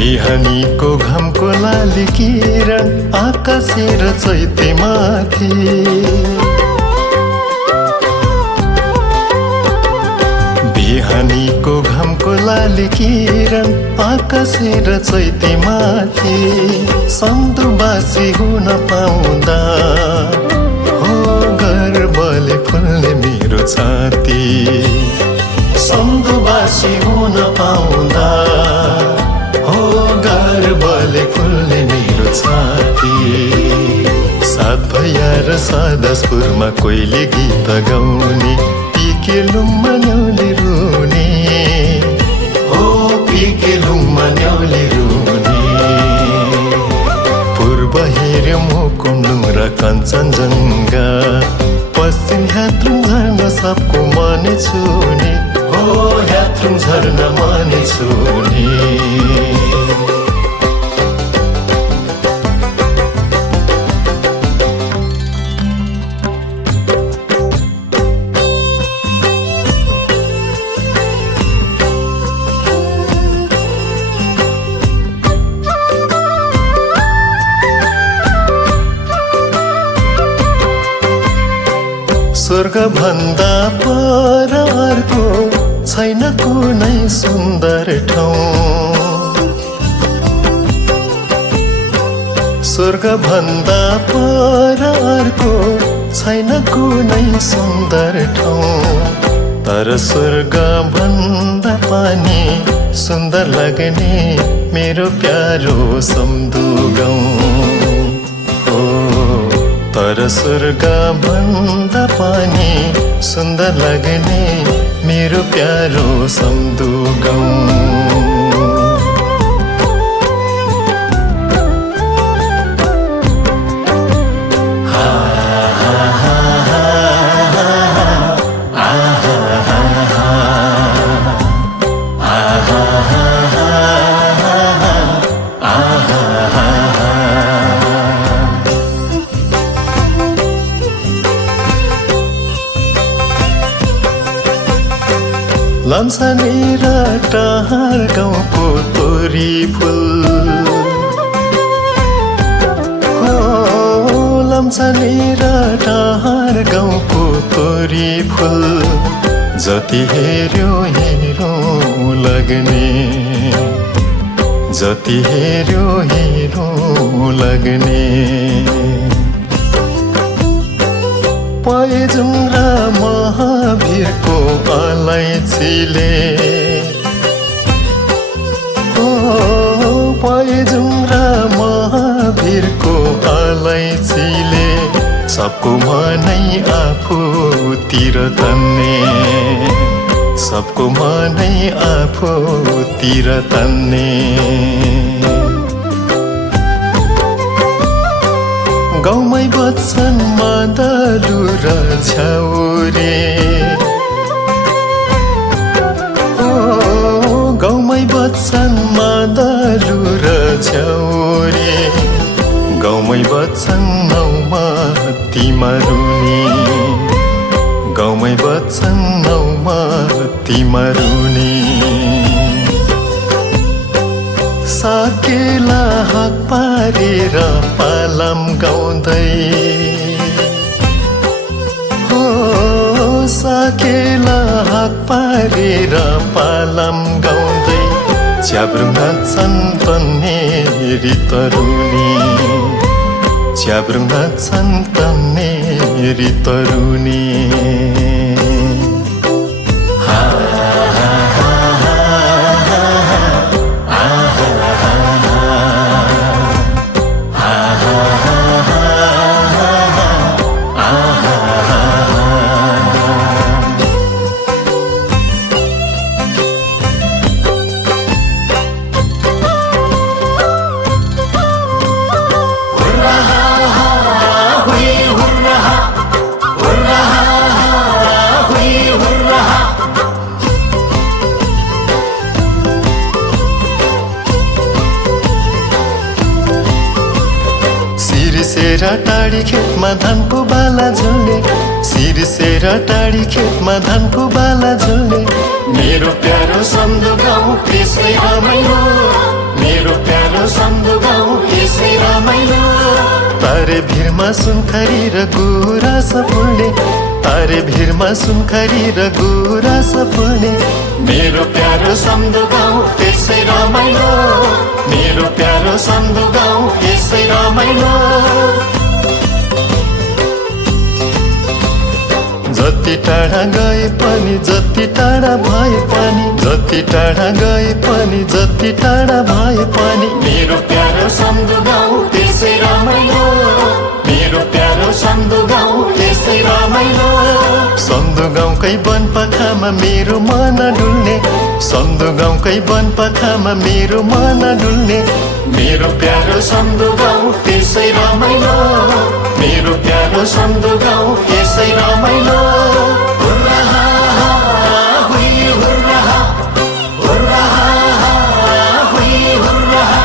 बिहानीको घामको लाली किरण आकाशेर चैते माथि बिहानीको घामको लाली किरण आकाशेर चैते माथि सन्दुबासी हुन पाउँदा हो गर्वले फुल्ने मेरो छाती सन्दुबासी हुन पाउँदा हो गर्वले फुल्ने मेरो छाती सात भैया र सादासपुरमा कोइले गीत गाउने पिकेलुङमा न्याउले रुने हो पिकेलुङमा न्याउले रुने पूर्व हेर्यो मोकुमलुङ र कञ्चनजङ्घा पश्चिम ह्यात्रुङ झर्ना सबको मन छुने हो ह्यात्रुङ झर्ना मन छुने स्वर्ग भन्दा पर अर्को छैन कुनै सुन्दर ठाउँ स्वर्ग भन्दा पर अर्को छैन कुनै सुन्दर ठाउँ तर स्वर्ग भन्दा पनि सुन्दर लाग्ने मेरो प्यारो सम्धु गाउँ तर स्वर्ग भन्दा पनि सुन्दर लाग्ने मेरो प्यारो सम्धु गाउँ लम्साने र टार गाउँको तोरी फुल हो लम्साने र टार गाउँको तोरी फुल जति हेर्यो हेरो लाग्ने जति हेर्यो हेरो लाग्ने पयजुङ र महावीरको अलैँचीले हो पयजुङ र महावीरको अलैँचीले सबको मनै आफूतिर तान्ने सबको मनै आफूतिर तान्ने गाउँमै बस्छन् मादलु र छ्याउरे हो गाउँमै बस्छन् मादलु र छ्याउरे गाउँमै बस्छन् नौमतीमा रुनी गाउँमै बस्छन् नौमतीमा रुनी साकेला हाक पारेर पालाम गाउँदै हो साकेला हाक पारेर पालाम गाउँदै च्याब्रुङ नाच्छन् तन्नेरी तरुनी च्याब्रुङ नाच्छन् तन्नेरी तरुनी सिरसेरा टाढी खेतमा धानको बाला झुल्ने सिरसेरा टाढी खेतमा धानको बाला झुल्ने मेरो प्यारो सम्झो गाउँ त्यसै रमाइलो मेरो प्यारो सम्धो गाउँ यसै रमाइलो। तारे भिरमा सुनखरी र गुराँस फुल्ने, तारे भिरमा सुनखरी र गुराँस फुल्ने, मेरो प्यारो सम्धो गाउँ त्यसै रमाइलो, मेरो प्यारो सम्धो गाउँ यसै रमाइलो। जति टाढा गए पनि जति टाढा भए पनि, जति टाढा गए पनि जति टाढा भए पनि, मेरो प्यारो सम्धो गाउँ त्यसै रमाइलो, मेरो प्यारो सम्धो गाउँ त्यसै रमाइलो। सम्धो गाउँकै वनपाखामा मेरो मन डुल्ने, सम्धो गाउँकै वनपाखामा मेरो मन डुल्ने, मेरो प्यारो सम्धो गाउँ त्यसै रमाइलो, मेरो प्यारो सम्धो गाउँ यसै रमाइलो। हुर्राहा हुई हुर्राहा, हुर्राहा हुई हुर्राहा।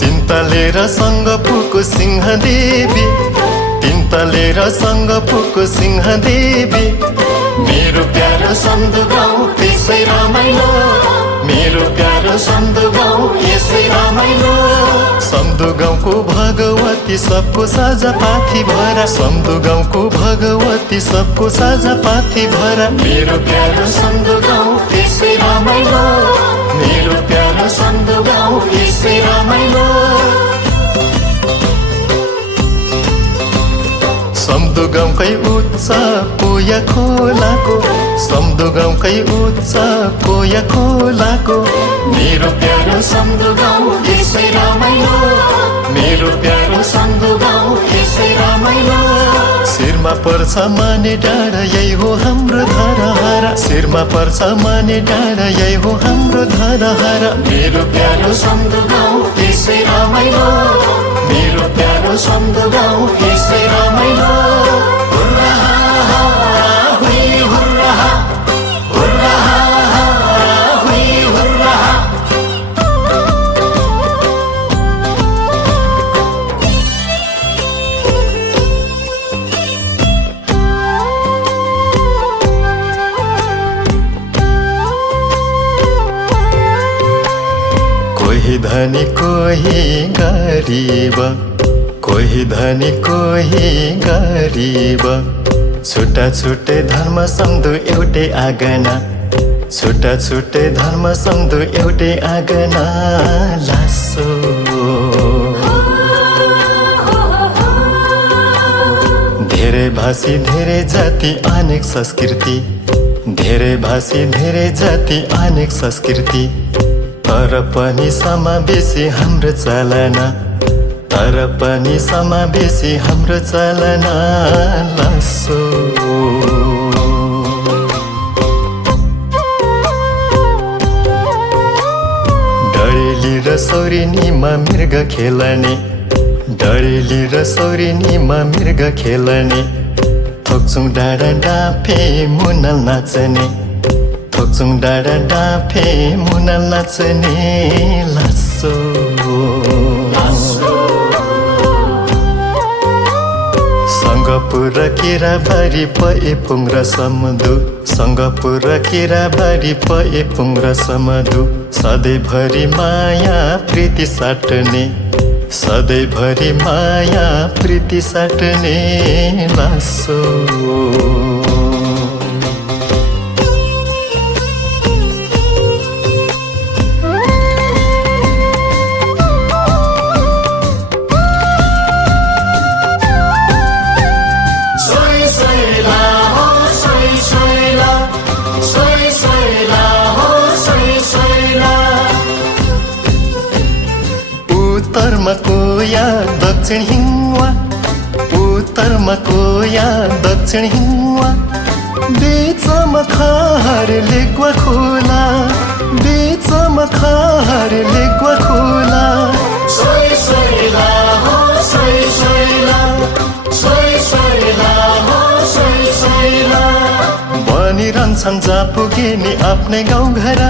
तिनतलेर सङ्गपुको सिंहदेवी, तिनतलेर सङ्गपुको सिंहदेवी, मेरो प्यारो सम्धो गाउँ त्यसै रमाइलो, मेरो प्यारो सम्धो गाउँ यसै रमाइलो। सम्धो गाउँको भगवती सबको साझा पाथी भरा, सम्धो गाउँको भगवती सबको साझा पाथी भरा, मेरो प्यारो सम्धो गाउँ त्यसै रमाइलो, मेरो प्यारो सम्धो गाउँ यसै रमाइलो। सम्धो गाउँकै उच्च कोया खोलाको, सम्धो गाउँकै उच्च कोया खोलाको, मेरो प्यारो सम्धो गाउँ यसै रमाइलो, मेरो प्यारो सम्धो गाउँ यसै रमाइलो। शिरमा पर्छ माने डाँडा यही हो हाम्रो धरहरा, शिरमा पर्छ माने डाँडा यही हो हाम्रो धरहरा, मेरो प्यारो सम्धो गाउँ यसै रमाइलो, मेरो प्यारो सम्धो गाउँ यसै रमाइलो। हुर्राहा हुई हुर्राहा, हुर्राहा हुई हुर्राहा। कोही धनी कोही गरीब, कोही धनी कोही गरीब, छुट्टा छुट्टै धर्म सम्धो एउटै आँगना, छुट्टा छुट्टै धर्म सम्धो एउटै आँगना। लासो धेरै भाषी धेरै जाति अनेक संस्कृति, धेरै भाषी धेरै जाति अनेक संस्कृति, तर पनि समावेशी हाम्रो चलना, तर पनि समावेशी हाम्रो चलना। लासो डडेली र सौरेनीमा मृग खेल्ने, डडेली र सौरेनीमा मृग खेल्ने, थोक्छौँ डाँडा डाँफे मुनल नाच्ने, थोक्छौँ डाँडा डाँफे मुनल नाच्ने। लासो सङ्गपुर केराबारी पएपुङ र समधु, सङ्गपुर केराबारी पएपुङ र समधु, सधैँभरि माया प्रीति साट्ने, सधैँभरि माया प्रीति साट्ने। लासो उत्तरमा कोया दक्षिण हिङ्वा, उत्तरमा कोया दक्षिण हिङ्वा, बीचमा खार लेगुवा खोला, बीचमा खार लेगुवा खोला। सोई सोइला हो सोई सोइला, सोई सोइला हो सोई सोइला। बनिरहन्छन् जहाँ पुगे नि आफ्नै गाउँ घर,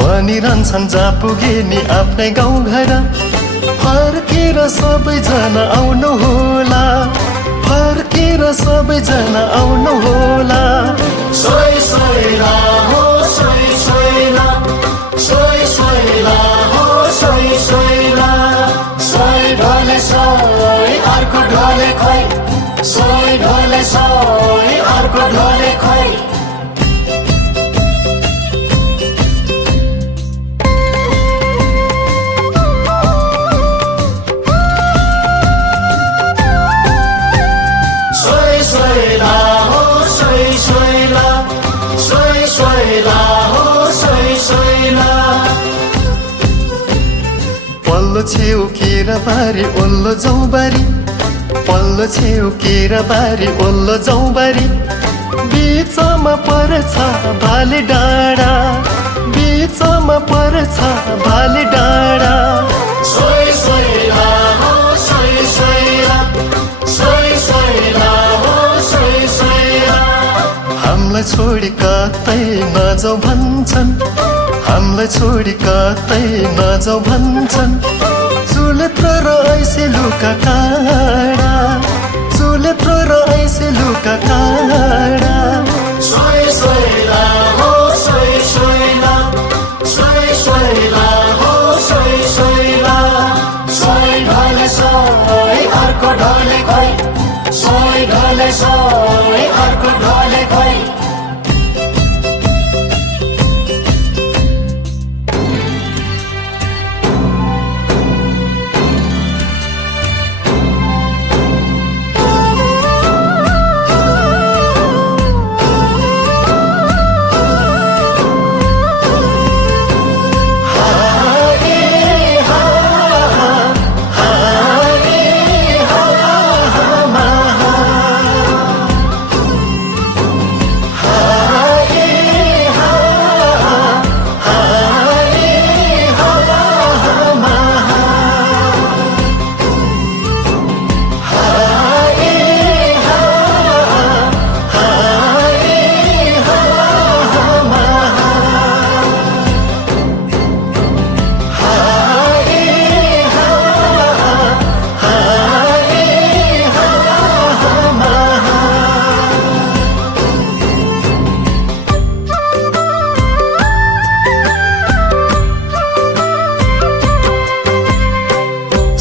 बनिरहन्छन् जहाँ पुगे नि आफ्नै गाउँ घर, फर्केर सबैजना आउनु होला, फर्केर सबैजना आउनु होला। सोई सोइला हो सोई सोइला। सोही अर्को ढोले खोइ पल्लो छेउ केराबारी ओल्लो जौबारी पल्लो छेउ केराबारी ओल्लो जौबारी बीचमा पर्छ भाले डाँडा बीचमा पर्छ भाले डाँडा सोही सोहीला हो सोही सोहीला सोही सोहीला हो सोही सोहीला हामीलाई छोडी कतै नजाऊ भन्छन् हामीलाई छोडी कतै नजाऊ भन्छन् चुलेत्रो र ऐसे लुका काँडा चुलेत्रो र ऐसे लुका काँडा सोही सोहीला हो सोही सोहीला सोही सोहीला हो सोही सोहीला सोही ढोले सोही अर्को ढोले खोइ सोही ढोले सोही अर्को ढोले खोइ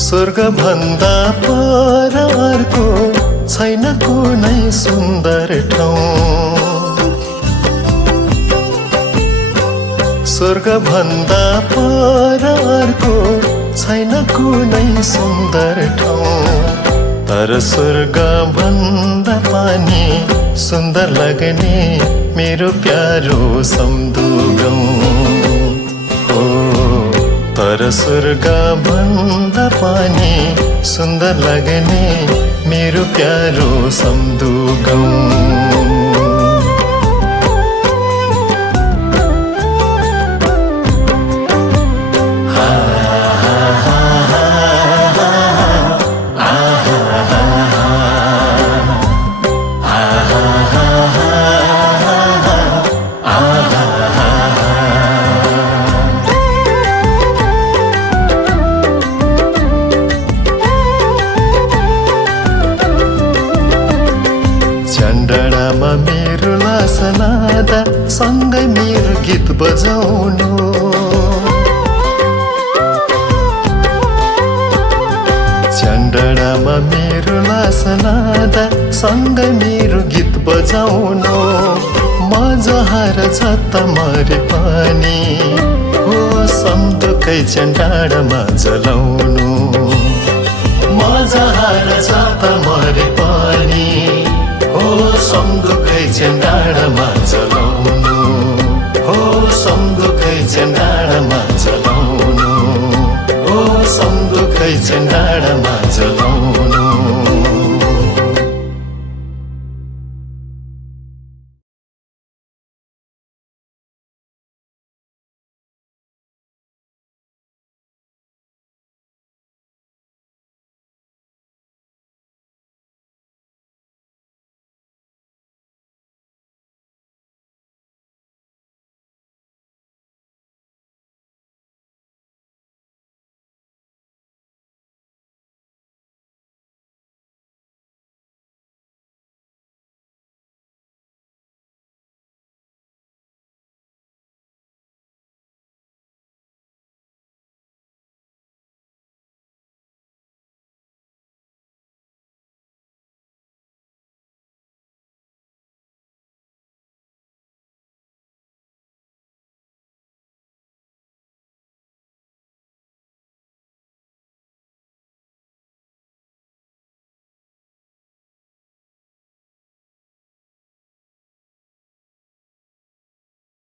स्वर्ग भन्दा पर अर्को छैन कुनै सुन्दर ठाउँ स्वर्ग भन्दा पर अर्को छैन कुनै सुन्दर ठाउँ तर स्वर्ग भन्दा पनि सुन्दर लाग्ने मेरो प्यारो सम्धुगाउँ हो तर स्वर्ग भन्दा पनि सुन्दर लाग्ने मेरो प्यारो सम्धुगाउँ डाँडामा मेरो लासा लाँदा सँगै मेरो गीत बजाउनु डाँडामा मेरो लासा लाँदा सँगै मेरो गीत बजाउनु म जहार झत्ता मरे पनि हो सम्धुकै डाँडामा जलाउनु म जहार झत्ता मरे पनि हो सम्धुकै डाँडामा जलाउनु हो सम्धुकै डाँडामा जलाउनु हो सम्धुकै डाँडामा जलाउनु